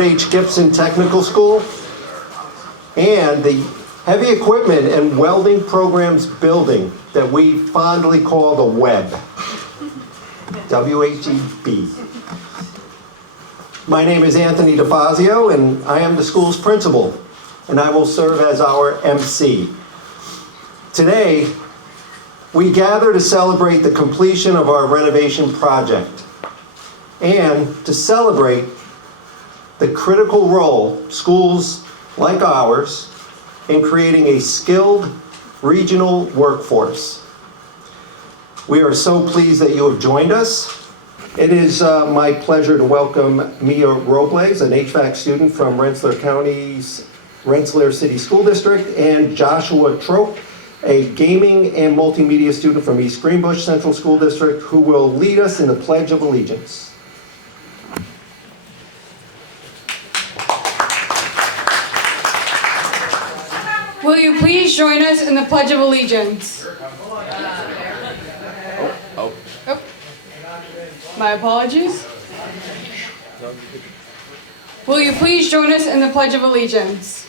H. Gibson Technical School and the Heavy Equipment and Welding Programs Building that we fondly call the WEB. W-H-E-B. My name is Anthony DeFazio, and I am the school's principal, and I will serve as our MC. Today, we gather to celebrate the completion of our renovation project and to celebrate the critical role schools like ours in creating a skilled regional workforce. We are so pleased that you have joined us. It is my pleasure to welcome Mia Robles, an HVAC student from Rensselaer County's Rensselaer City School District, and Joshua Trope, a gaming and multimedia student from East Greenbush Central School District, who will lead us in the Pledge of Allegiance. Will you please join us in the Pledge of Allegiance? Oh. My apologies. Will you please join us in the Pledge of Allegiance?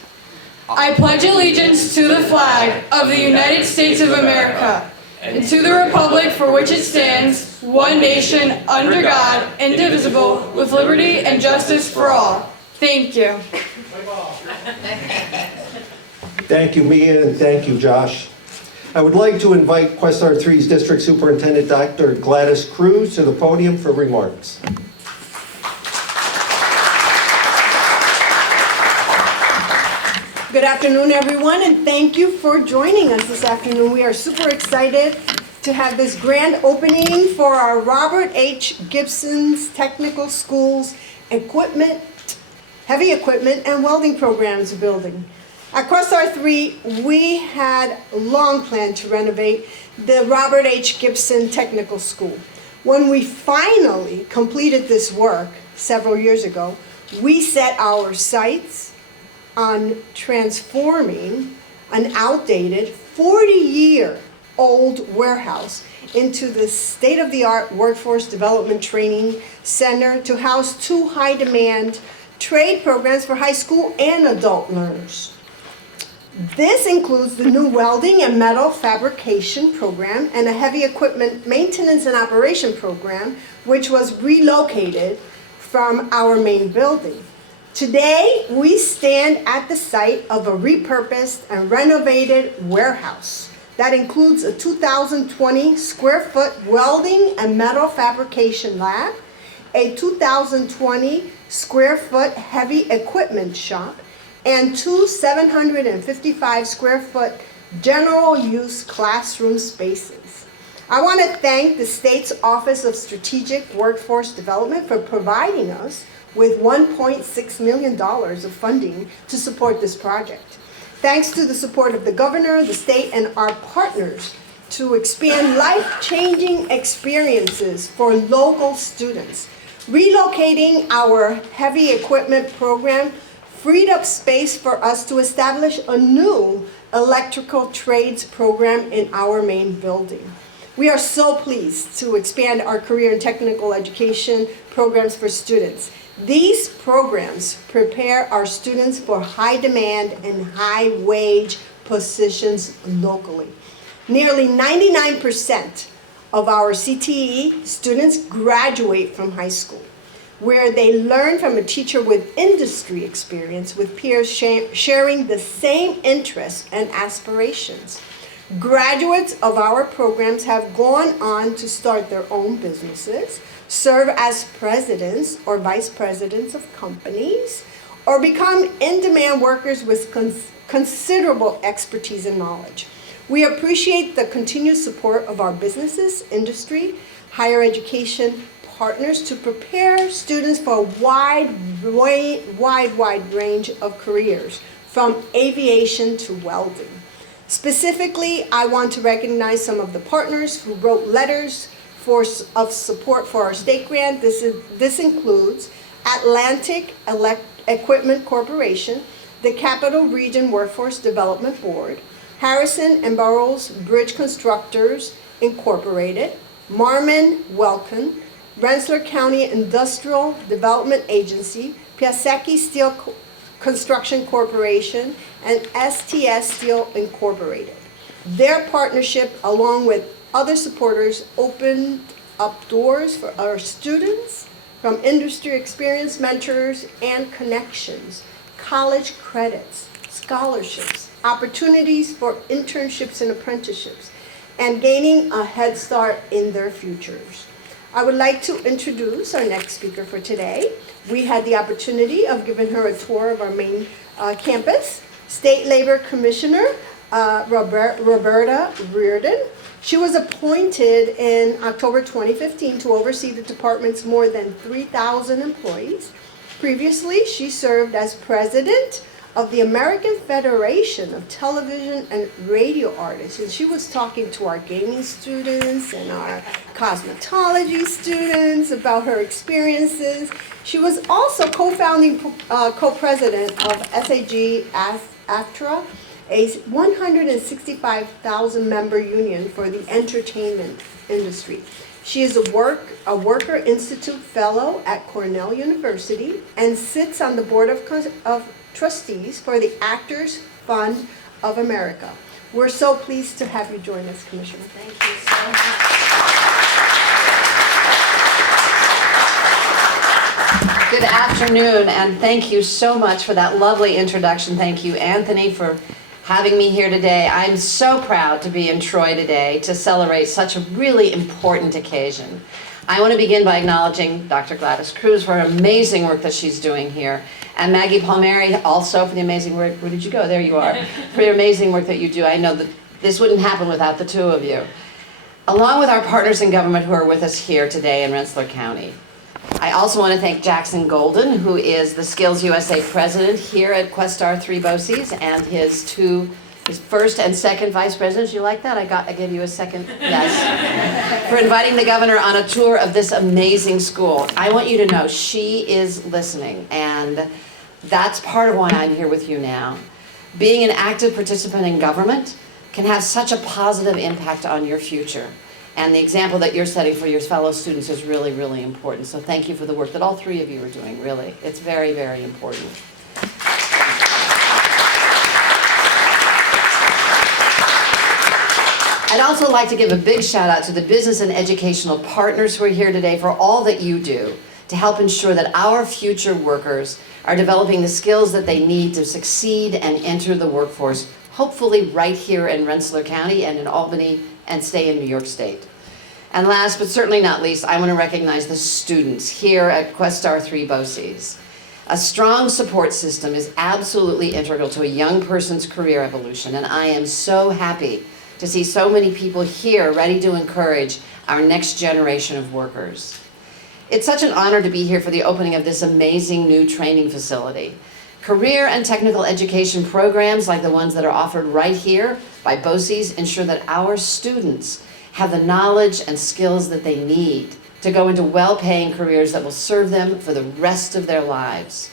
I pledge allegiance to the flag of the United States of America and to the republic for which it stands, one nation, under God, indivisible, with liberty and justice for all. Thank you. Thank you, Mia, and thank you, Josh. I would like to invite Questar III's District Superintendent, Dr. Gladys Cruz, to the podium for remarks. Good afternoon, everyone, and thank you for joining us this afternoon. We are super excited to have this grand opening for our Robert H. Gibson's Technical Schools Heavy Equipment and Welding Programs building. At Questar III, we had long planned to renovate the Robert H. Gibson Technical School. When we finally completed this work several years ago, we set our sights on transforming an outdated 40-year-old warehouse into the state-of-the-art workforce development training center to house 2 high-demand trade programs for high school and adult learners. This includes the new welding and metal fabrication program and a heavy equipment maintenance and operation program, which was relocated from our main building. Today, we stand at the site of a repurposed and renovated warehouse that includes a 2,020 square foot welding and metal fabrication lab, a 2,020 square foot heavy equipment shop, and 2 755 square foot general use classroom spaces. I want to thank the state's Office of Strategic Workforce Development for providing us with $1.6 million of funding to support this project. Thanks to the support of the governor, the state, and our partners to expand life-changing experiences for local students. Relocating our heavy equipment program freed up space for us to establish a new electrical trades program in our main building. We are so pleased to expand our career and technical education programs for students. These programs prepare our students for high demand and high wage positions locally. Nearly 99% of our CTE students graduate from high school, where they learn from a teacher with industry experience, with peers sharing the same interests and aspirations. Graduates of our programs have gone on to start their own businesses, serve as presidents or vice presidents of companies, or become in-demand workers with considerable expertise and knowledge. We appreciate the continued support of our businesses, industry, higher education partners to prepare students for a wide range of careers, from aviation to welding. Specifically, I want to recognize some of the partners who wrote letters of support for our state grant. This includes Atlantic Equipment Corporation, the Capital Region Workforce Development Board, Harrison and Burroughs Bridge Constructors Incorporated, Marmon Welcome, Rensselaer County Industrial Development Agency, Piasecki Construction Corporation, and STS Steel Incorporated. Their partnership, along with other supporters, opened up doors for our students from industry experience, mentors, and connections, college credits, scholarships, opportunities for internships and apprenticeships, and gaining a head start in their futures. I would like to introduce our next speaker for today. We had the opportunity of giving her a tour of our main campus. State Labor Commissioner Roberta Reardon. She was appointed in October 2015 to oversee the department's more than 3,000 employees. Previously, she served as president of the American Federation of Television and Radio Artists, and she was talking to our gaming students and our cosmetology students about her experiences. She was also co-founding co-president of SAG AFTRA, a 165,000 member union for the entertainment industry. She is a Worker Institute Fellow at Cornell University and sits on the Board of Trustees for the Actors Fund of America. We're so pleased to have you join us, Commissioner. Thank you so much. Good afternoon, and thank you so much for that lovely introduction. Thank you, Anthony, for having me here today. I'm so proud to be in Troy today to celebrate such a really important occasion. I want to begin by acknowledging Dr. Gladys Cruz for her amazing work that she's doing here, and Maggie Palmeri also for the amazing work. Where did you go? There you are. For your amazing work that you do. I know that this wouldn't happen without the two of you. Along with our partners in government who are with us here today in Rensselaer County. I also want to thank Jackson Golden, who is the Skills USA president here at Questar III BOCES, and his first and second vice presidents. You like that? I gave you a second, yes. For inviting the governor on a tour of this amazing school. I want you to know she is listening, and that's part of why I'm here with you now. Being an active participant in government can have such a positive impact on your future. And the example that you're setting for your fellow students is really, really important. So thank you for the work that all three of you are doing, really. It's very, very important. I'd also like to give a big shout out to the business and educational partners who are here today for all that you do to help ensure that our future workers are developing the skills that they need to succeed and enter the workforce, hopefully right here in Rensselaer County and in Albany and stay in New York State. And last but certainly not least, I want to recognize the students here at Questar III BOCES. A strong support system is absolutely integral to a young person's career evolution, and I am so happy to see so many people here ready to encourage our next generation of workers. It's such an honor to be here for the opening of this amazing new training facility. Career and technical education programs like the ones that are offered right here by BOCES ensure that our students have the knowledge and skills that they need to go into well-paying careers that will serve them for the rest of their lives.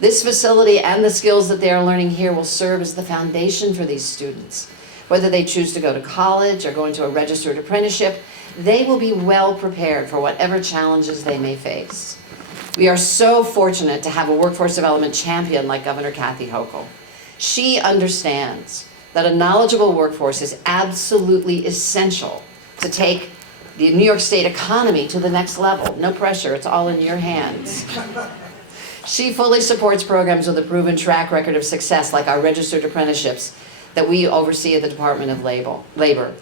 This facility and the skills that they are learning here will serve as the foundation for these students. Whether they choose to go to college or go into a registered apprenticeship, they will be well prepared for whatever challenges they may face. We are so fortunate to have a workforce development champion like Governor Kathy Hochul. She understands that a knowledgeable workforce is absolutely essential to take the New York State economy to the next level. No pressure, it's all in your hands. She fully supports programs with a proven track record of success like our registered apprenticeships that we oversee at the Department of Labor.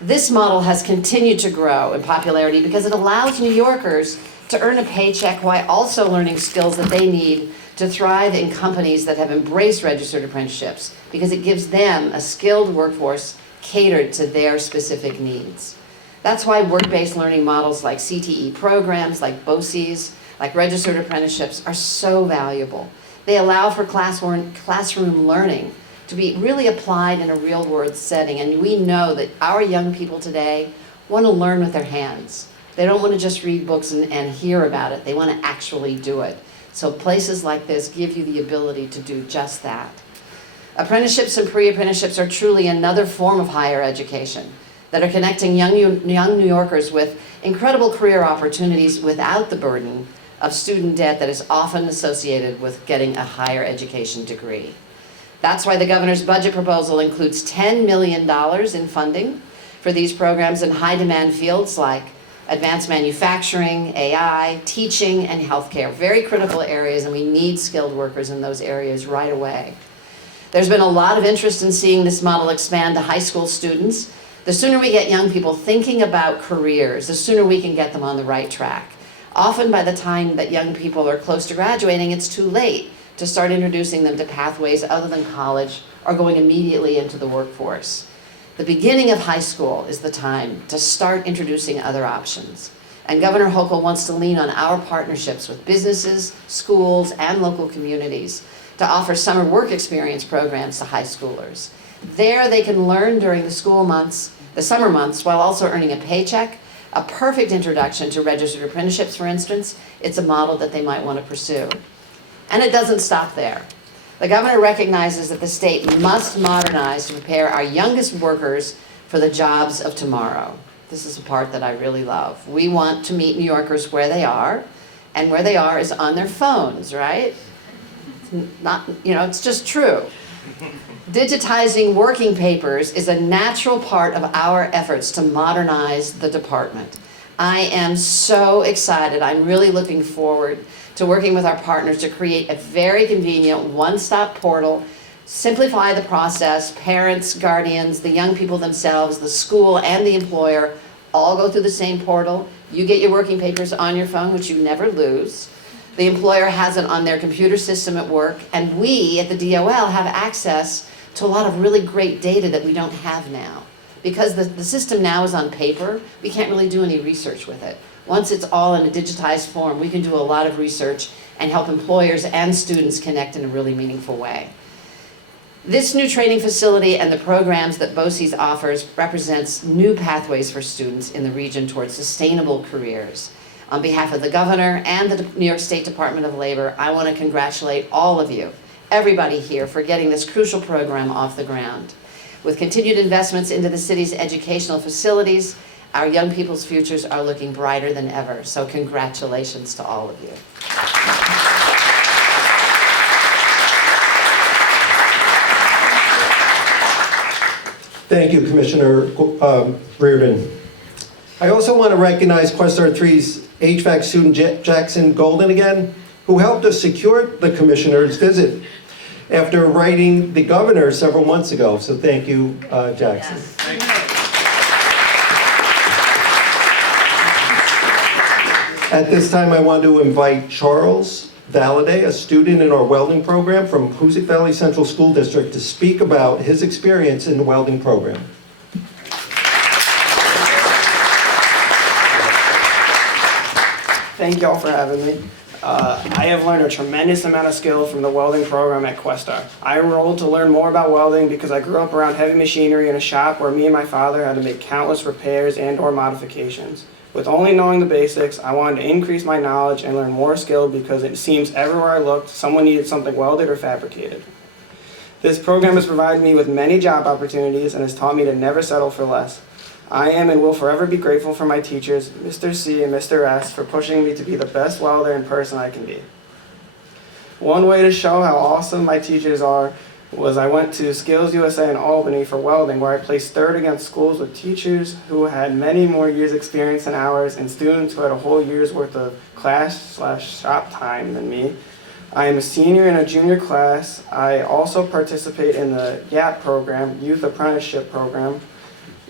This model has continued to grow in popularity because it allows New Yorkers to earn a paycheck while also learning skills that they need to thrive in companies that have embraced registered apprenticeships, because it gives them a skilled workforce catered to their specific needs. That's why work-based learning models like CTE programs, like BOCES, like registered apprenticeships are so valuable. They allow for classroom learning to be really applied in a real-world setting, and we know that our young people today want to learn with their hands. They don't want to just read books and hear about it. They want to actually do it. So places like this give you the ability to do just that. Apprenticeships and pre-apprenticeships are truly another form of higher education that are connecting young New Yorkers with incredible career opportunities without the burden of student debt that is often associated with getting a higher education degree. That's why the governor's budget proposal includes $10 million in funding for these programs in high-demand fields like advanced manufacturing, AI, teaching, and healthcare. Very critical areas, and we need skilled workers in those areas right away. There's been a lot of interest in seeing this model expand to high school students. The sooner we get young people thinking about careers, the sooner we can get them on the right track. Often by the time that young people are close to graduating, it's too late to start introducing them to pathways other than college or going immediately into the workforce. The beginning of high school is the time to start introducing other options. And Governor Hochul wants to lean on our partnerships with businesses, schools, and local communities to offer summer work experience programs to high schoolers. There they can learn during the summer months, while also earning a paycheck, a perfect introduction to registered apprenticeships, for instance. It's a model that they might want to pursue. And it doesn't stop there. The governor recognizes that the state must modernize to prepare our youngest workers for the jobs of tomorrow. This is a part that I really love. We want to meet New Yorkers where they are, and where they are is on their phones, right? It's just true. Digitizing working papers is a natural part of our efforts to modernize the department. I am so excited. I'm really looking forward to working with our partners to create a very convenient one-stop portal, simplify the process. Parents, guardians, the young people themselves, the school, and the employer all go through the same portal. You get your working papers on your phone, which you never lose. The employer has it on their computer system at work, and we at the DOL have access to a lot of really great data that we don't have now. Because the system now is on paper, we can't really do any research with it. Once it's all in a digitized form, we can do a lot of research and help employers and students connect in a really meaningful way. This new training facility and the programs that BOCES offers represents new pathways for students in the region towards sustainable careers. On behalf of the governor and the New York State Department of Labor, I want to congratulate all of you, everybody here, for getting this crucial program off the ground. With continued investments into the city's educational facilities, our young people's futures are looking brighter than ever. So congratulations to all of you. Thank you, Commissioner Reardon. I also want to recognize Questar III's HVAC student Jackson Golden again, who helped us secure the commissioner's visit after writing the governor several months ago. So thank you, Jackson. Yes. Thank you. At this time, I want to invite Charles Valade, a student in our welding program from Hoosic Valley Central School District, to speak about his experience in the welding program. Thank y'all for having me. I have learned a tremendous amount of skill from the welding program at Questar. I enrolled to learn more about welding because I grew up around heavy machinery in a shop where me and my father had to make countless repairs and/or modifications. With only knowing the basics, I wanted to increase my knowledge and learn more skill because it seems everywhere I looked, someone needed something welded or fabricated. This program has provided me with many job opportunities and has taught me to never settle for less. I am and will forever be grateful for my teachers, Mr. C and Mr. S, for pushing me to be the best welder and person I can be. One way to show how awesome my teachers are was I went to Skills USA in Albany for welding, where I placed third against schools with teachers who had many more years experience than ours and students who had a whole year's worth of class/shop time than me. I am a senior in a junior class. I also participate in the YAP program, Youth Apprenticeship Program,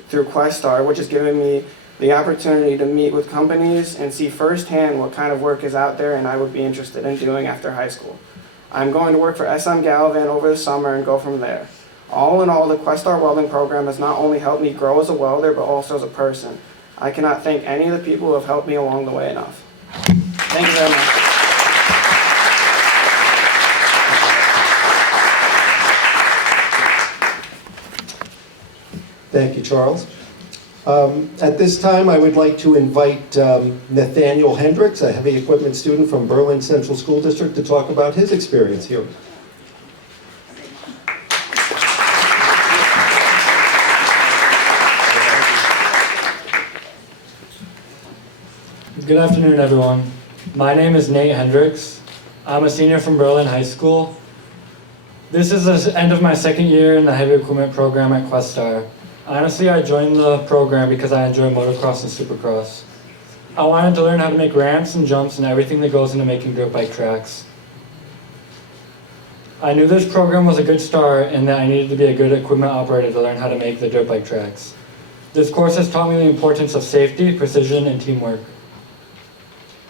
through Questar, which has given me the opportunity to meet with companies and see firsthand what kind of work is out there and I would be interested in doing after high school. I'm going to work for SM Gallivan over the summer and go from there. All in all, the Questar welding program has not only helped me grow as a welder, but also as a person. I cannot thank any of the people who have helped me along the way enough. Thank you very much. Thank you, Charles. At this time, I would like to invite Nathanael Hendricks, a heavy equipment student from Berlin Central School District, to talk about his experience here. Good afternoon, everyone. My name is Nate Hendricks. I'm a senior from Berlin High School. This is the end of my second year in the heavy equipment program at Questar. Honestly, I joined the program because I enjoy motocross and supercross. I wanted to learn how to make ramps and jumps and everything that goes into making dirt bike tracks. I knew this program was a good start and that I needed to be a good equipment operator to learn how to make the dirt bike tracks. This course has taught me the importance of safety, precision, and teamwork.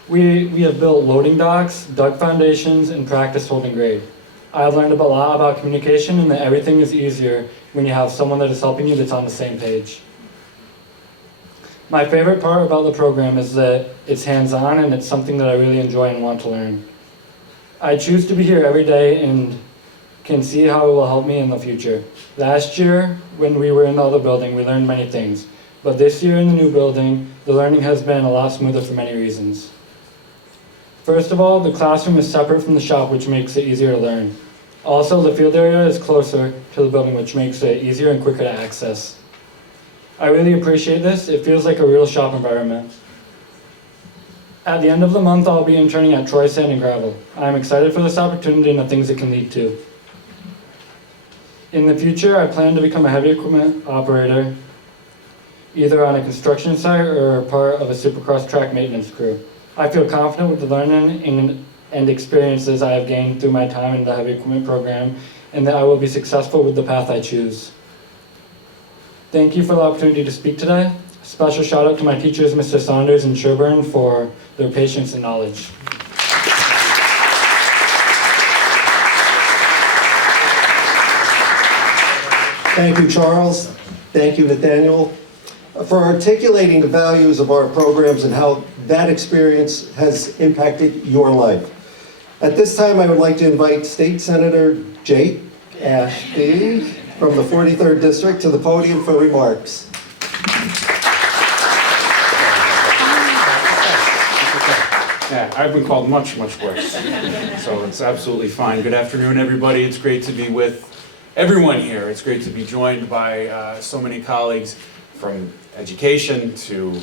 We have built loading docks, dug foundations, and practiced holding grade. I have learned a lot about communication and that everything is easier when you have someone that is helping you that's on the same page. My favorite part about the program is that it's hands-on and it's something that I really enjoy and want to learn. I choose to be here every day and can see how it will help me in the future. Last year, when we were in the other building, we learned many things. But this year in the new building, the learning has been a lot smoother for many reasons. First of all, the classroom is separate from the shop, which makes it easier to learn. Also, the field area is closer to the building, which makes it easier and quicker to access. I really appreciate this. It feels like a real shop environment. At the end of the month, I'll be interning at Troy Sand and Gravel. I'm excited for this opportunity and the things it can lead to. In the future, I plan to become a heavy equipment operator, either on a construction site or part of a supercross track maintenance crew. I feel confident with the learning and experiences I have gained through my time in the heavy equipment program, and that I will be successful with the path I choose. Thank you for the opportunity to speak today. A special shout out to my teachers, Mr. Saunders and Sherburne, for their patience and knowledge. Thank you, Charles. Thank you, Nathanael, for articulating the values of our programs and how that experience has impacted your life. At this time, I would like to invite State Senator Jake Ashby from the 43rd District to the podium for remarks. Yeah, I've been called much, much worse, so it's absolutely fine. Good afternoon, everybody. It's great to be with everyone here. It's great to be joined by so many colleagues from education to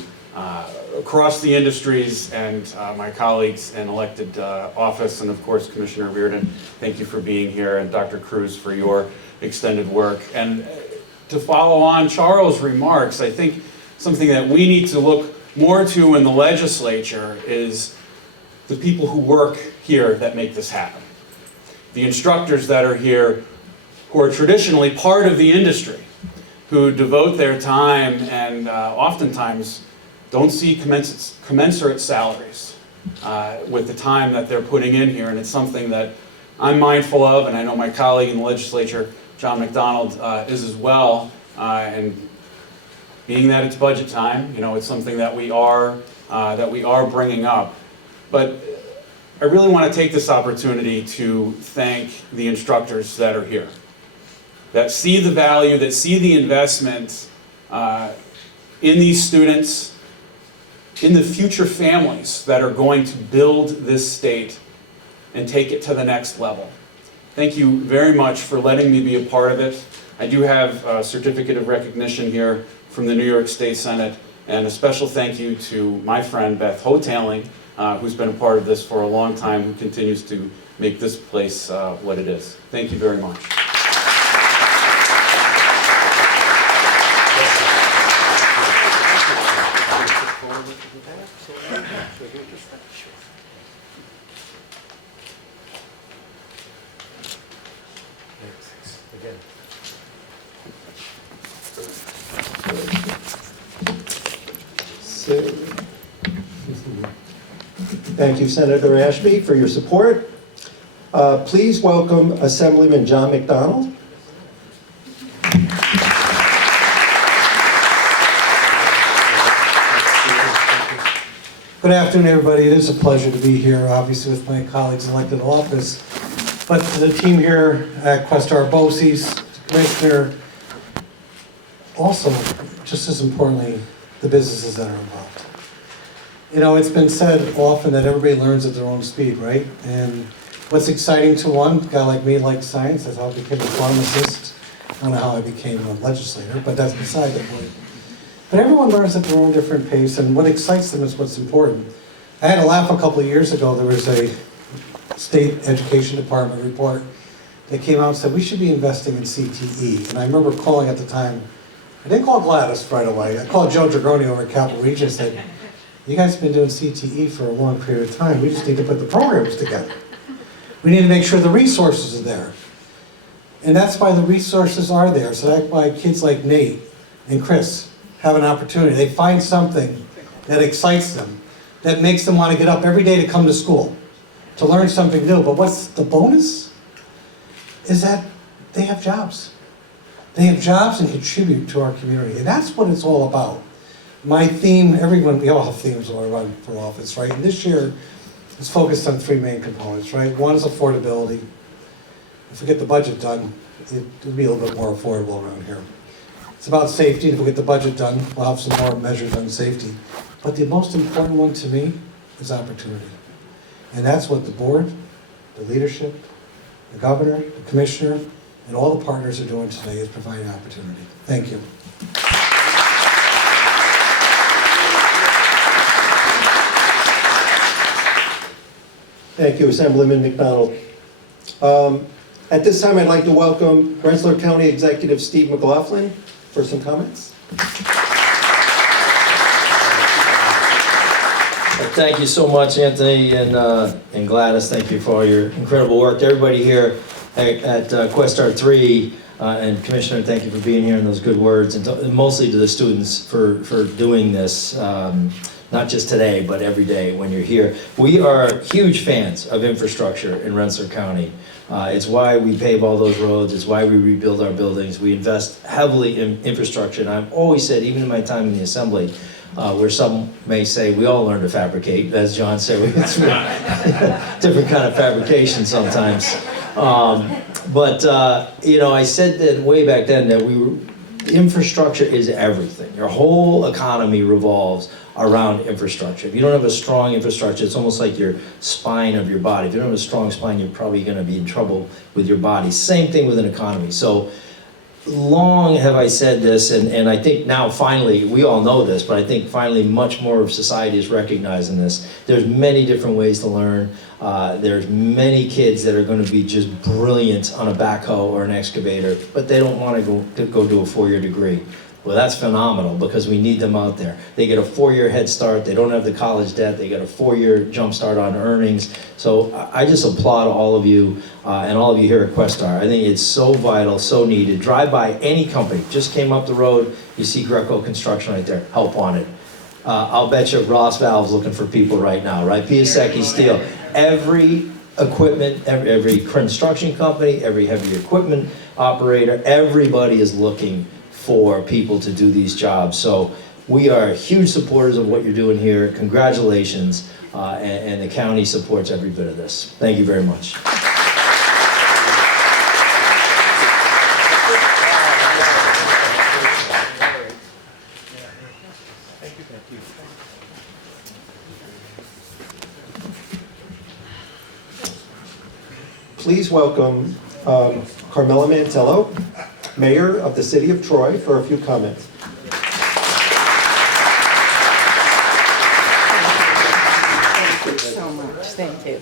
across the industries, and my colleagues in elected office, and of course Commissioner Reardon, thank you for being here, and Dr. Cruz for your extended work. And to follow on Charles' remarks, I think something that we need to look more to in the legislature is the people who work here that make this happen. The instructors that are here who are traditionally part of the industry, who devote their time and oftentimes don't see commensurate salaries with the time that they're putting in here. And it's something that I'm mindful of, and I know my colleague in the legislature, John McDonald, is as well. And being that it's budget time, it's something that we are bringing up. But I really want to take this opportunity to thank the instructors that are here, that see the value, that see the investment in these students, in the future families that are going to build this state and take it to the next level. Thank you very much for letting me be a part of it. I do have a certificate of recognition here from the New York State Senate, and a special thank you to my friend Beth Hotailing, who's been a part of this for a long time, who continues to make this place what it is. Thank you very much. Thank you, Senator Ashby, for your support. Please welcome Assemblyman John McDonald. Good afternoon, everybody. It is a pleasure to be here, obviously, with my colleagues elected to office. But to the team here at Questar BOCES, the Commissioner, also, just as importantly, the businesses that are involved. It's been said often that everybody learns at their own speed, right? And what's exciting to one guy like me, like science, that's how I became a pharmacist. I don't know how I became a legislator, but that's beside the point. But everyone learns at their own different pace, and what excites them is what's important. I had a laugh a couple of years ago. There was a state education department report that came out and said we should be investing in CTE. And I remember calling at the time, I didn't call Gladys right away. I called Joe Dragoni over at Capital Region and said, you guys have been doing CTE for a long period of time. We just need to put the programs together. We need to make sure the resources are there. And that's why the resources are there. So that's why kids like Nate and Chris have an opportunity. They find something that excites them, that makes them want to get up every day to come to school, to learn something new. But what's the bonus? Is that they have jobs. They have jobs and contribute to our community. And that's what it's all about. My theme, we all have themes when we run for office, right? And this year is focused on three main components, right? One is affordability. If we get the budget done, it'll be a little bit more affordable around here. It's about safety. If we get the budget done, we'll have some more measures on safety. But the most important one to me is opportunity. And that's what the board, the leadership, the governor, the commissioner, and all the partners are doing today is providing opportunity. Thank you. Thank you, Assemblyman McDonald. At this time, I'd like to welcome Rensselaer County Executive Steve McLaughlin for some comments. Thank you so much, Anthony and Gladys. Thank you for all your incredible work. To everybody here at Questar III, and Commissioner, thank you for being here and those good words, and mostly to the students for doing this, not just today, but every day when you're here. We are huge fans of infrastructure in Rensselaer County. It's why we pave all those roads. It's why we rebuild our buildings. We invest heavily in infrastructure. And I've always said, even in my time in the Assembly, where some may say we all learn to fabricate, as John said, it's different kind of fabrication sometimes. You know, I said that way back then that infrastructure is everything. Your whole economy revolves around infrastructure. If you don't have a strong infrastructure, it's almost like your spine of your body. If you don't have a strong spine, you're probably going to be in trouble with your body. Same thing with an economy. So long have I said this, and I think now finally, we all know this, but I think finally much more of society is recognizing this. There's many different ways to learn. There's many kids that are going to be just brilliant on a backhoe or an excavator, but they don't want to go do a 4-year degree. Well, that's phenomenal because we need them out there. They get a 4-year head start. They don't have the college debt. They get a 4-year jump start on earnings. So I just applaud all of you and all of you here at Questar. I think it's so vital, so needed. Drive by any company. Just came up the road. You see Greco Construction right there. Help wanted. I'll bet you Ross Valve's looking for people right now, right? Piasecki Steel. Every equipment, every construction company, every heavy equipment operator, everybody is looking for people to do these jobs. So we are huge supporters of what you're doing here. Congratulations, and the county supports every bit of this. Thank you very much. Please welcome Carmella Mantello, Mayor of the City of Troy, for a few comments. Thank you so much. Thank you.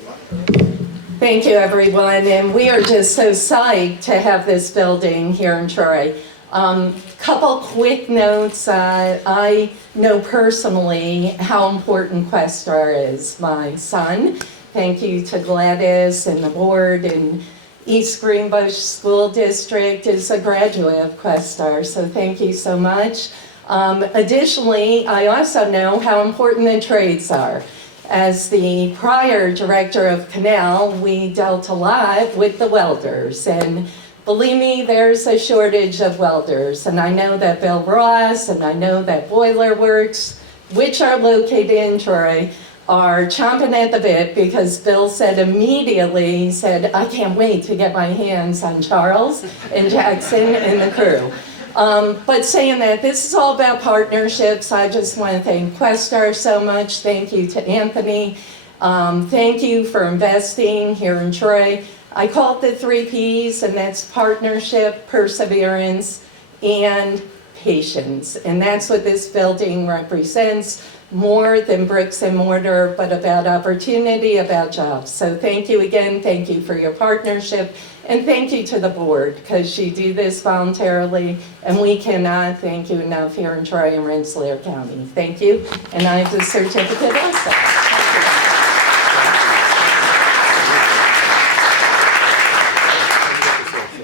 Thank you, everyone. And we are just so psyched to have this building here in Troy. Couple quick notes. I know personally how important Questar is. My son, thank you to Gladys and the board and East Greenbush School District, is a graduate of Questar, so thank you so much. Additionally, I also know how important the trades are. As the prior director of Canal, we dealt a lot with the welders, and believe me, there's a shortage of welders. And I know that Bill Ross and I know that Boiler Works, which are located in Troy, are chomping at the bit because Bill said immediately, he said, I can't wait to get my hands on Charles and Jackson and the crew. But saying that, this is all about partnerships. I just want to thank Questar so much. Thank you to Anthony. Thank you for investing here in Troy. I call it the 3 Ps, and that's partnership, perseverance, and patience. And that's what this building represents. more than bricks and mortar, but about opportunity, about jobs. So thank you again, thank you for your partnership, and thank you to the board, because you do this voluntarily, and we cannot thank you enough here in Troy and Rensselaer County. Thank you, and I have the certificate also.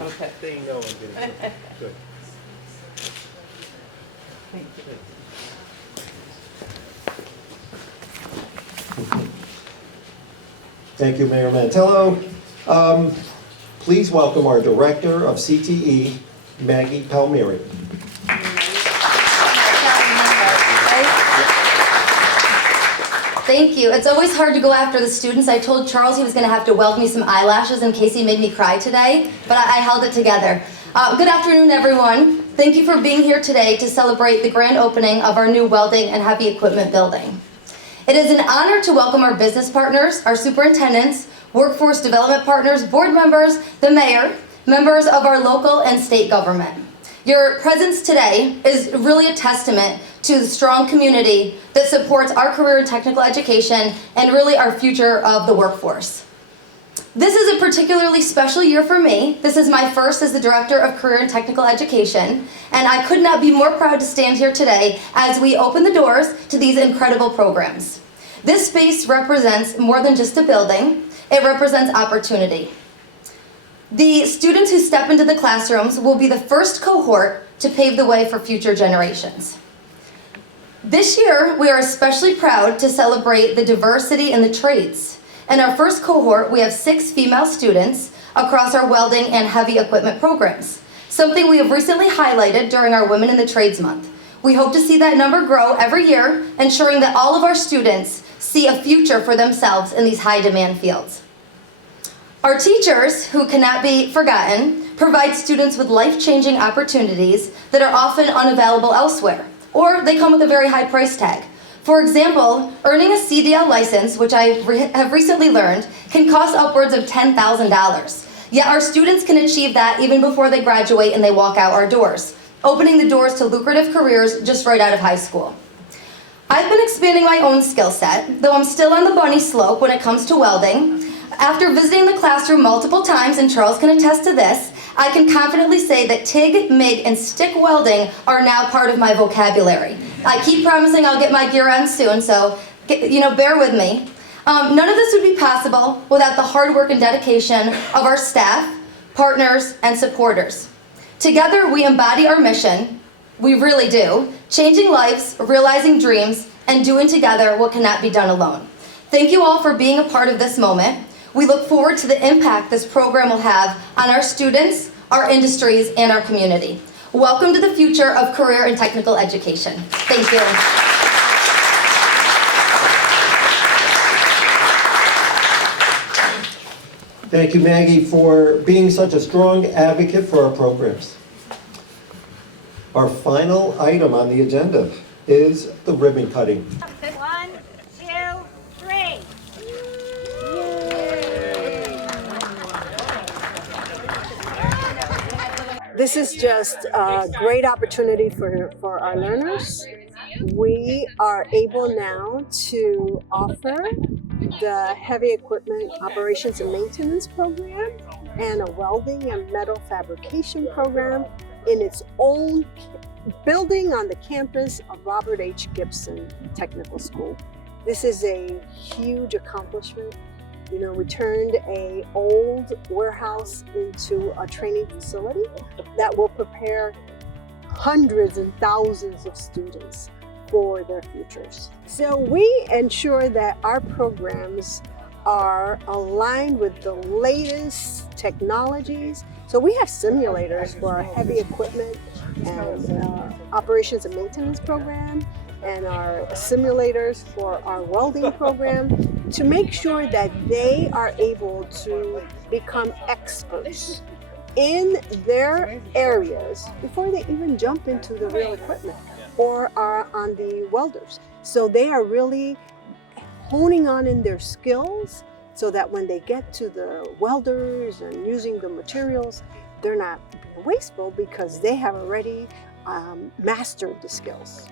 Okay. Good. Thank you, Mayor Mantello. Please welcome our Director of CTE, Maggie Palmeri. Thank you. It's always hard to go after the students. I told Charles he was going to have to weld me some eyelashes in case he made me cry today, but I held it together. Good afternoon, everyone. Thank you for being here today to celebrate the grand opening of our new welding and heavy equipment building. It is an honor to welcome our business partners, our superintendents, workforce development partners, board members, the mayor, members of our local and state government. Your presence today is really a testament to the strong community that supports our career and technical education and really our future of the workforce. This is a particularly special year for me. This is my first as the Director of Career and Technical Education, and I could not be more proud to stand here today as we open the doors to these incredible programs. This space represents more than just a building, it represents opportunity. The students who step into the classrooms will be the first cohort to pave the way for future generations. This year, we are especially proud to celebrate the diversity in the trades. In our first cohort, we have 6 female students across our welding and heavy equipment programs, something we have recently highlighted during our Women in the Trades Month. We hope to see that number grow every year, ensuring that all of our students see a future for themselves in these high-demand fields. Our teachers, who cannot be forgotten, provide students with life-changing opportunities that are often unavailable elsewhere, or they come with a very high price tag. For example, earning a CDL license, which I have recently learned, can cost upwards of $10,000. Yet our students can achieve that even before they graduate and they walk out our doors, opening the doors to lucrative careers just right out of high school. I've been expanding my own skill set, though I'm still on the bunny slope when it comes to welding. After visiting the classroom multiple times, and Charles can attest to this, I can confidently say that TIG, MIG, and stick welding are now part of my vocabulary. I keep promising I'll get my gear on soon, so bear with me. None of this would be possible without the hard work and dedication of our staff, partners, and supporters. Together, we embody our mission. We really do. Changing lives, realizing dreams, and doing together what cannot be done alone. Thank you all for being a part of this moment. We look forward to the impact this program will have on our students, our industries, and our community. Welcome to the future of career and technical education. Thank you. Thank you, Maggie, for being such a strong advocate for our programs. Our final item on the agenda is the ribbon cutting. 1, 2, 3. This is just a great opportunity for our learners. We are able now to offer the heavy equipment operations and maintenance program and a welding and metal fabrication program in its own building on the campus of Robert H. Gibson Technical School. This is a huge accomplishment. We turned an old warehouse into a training facility that will prepare hundreds and thousands of students for their futures. So we ensure that our programs are aligned with the latest technologies. So we have simulators for our heavy equipment and operations and maintenance program, and our simulators for our welding program, to make sure that they are able to become experts in their areas before they even jump into the real equipment or are on the welders. So they are really honing on in their skills so that when they get to the welders and using the materials, they're not wasteful because they have already mastered the skills.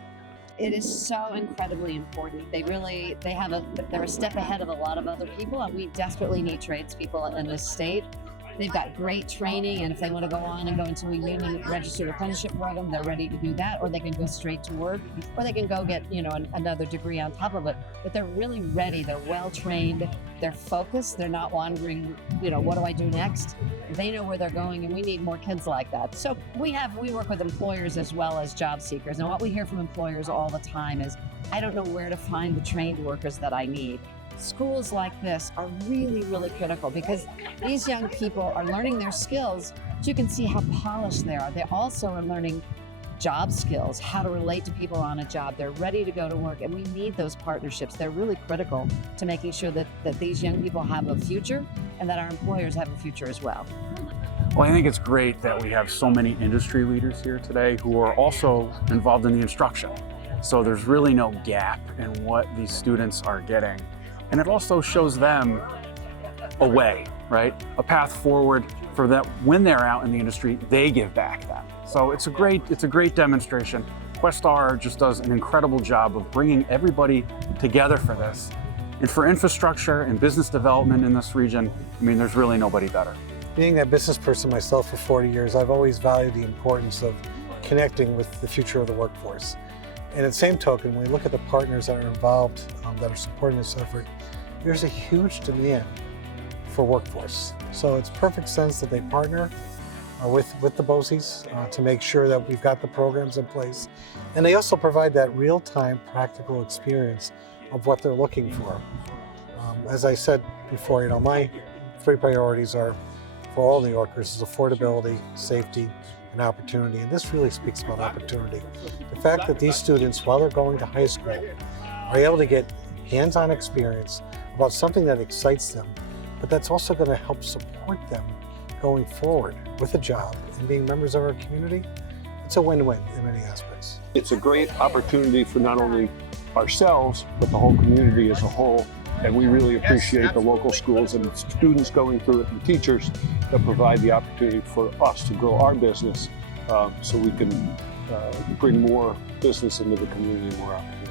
It is so incredibly important. They're a step ahead of a lot of other people, and we desperately need tradespeople in this state. They've got great training, and if they want to go on and go into a union registered apprenticeship program, they're ready to do that, or they can go straight to work, or they can go get, another degree on top of it. But they're really ready. They're well trained. They're focused. They're not wandering, what do I do next? They know where they're going, and we need more kids like that. So we work with employers as well as job seekers. And what we hear from employers all the time is, I don't know where to find the trained workers that I need. Schools like this are really, really critical because these young people are learning their skills, but you can see how polished they are. They also are learning job skills, how to relate to people on a job. They're ready to go to work, and we need those partnerships. They're really critical to making sure that these young people have a future and that our employers have a future as well. Well, I think it's great that we have so many industry leaders here today who are also involved in the instruction. So there's really no gap in what these students are getting. And it also shows them a way, right? A path forward for them when they're out in the industry, they give back then. So it's a great demonstration. Questar just does an incredible job of bringing everybody together for this. And for infrastructure and business development in this region, there's really nobody better. Being a business person myself for 40 years, I've always valued the importance of connecting with the future of the workforce. And at the same token, when we look at the partners that are involved, that are supporting this effort, there's a huge demand for workforce. So it's perfect sense that they partner with the BOCES to make sure that we've got the programs in place. And they also provide that real-time practical experience of what they're looking for. As I said before, my 3 priorities are for all New Yorkers is affordability, safety, and opportunity. And this really speaks about opportunity. The fact that these students, while they're going to high school, are able to get hands-on experience about something that excites them, but that's also going to help support them going forward with a job and being members of our community. It's a win-win in many aspects. It's a great opportunity for not only ourselves, but the whole community as a whole. And we really appreciate the local schools and the students going through it and teachers that provide the opportunity for us to grow our business so we can bring more business into the community and more opportunity.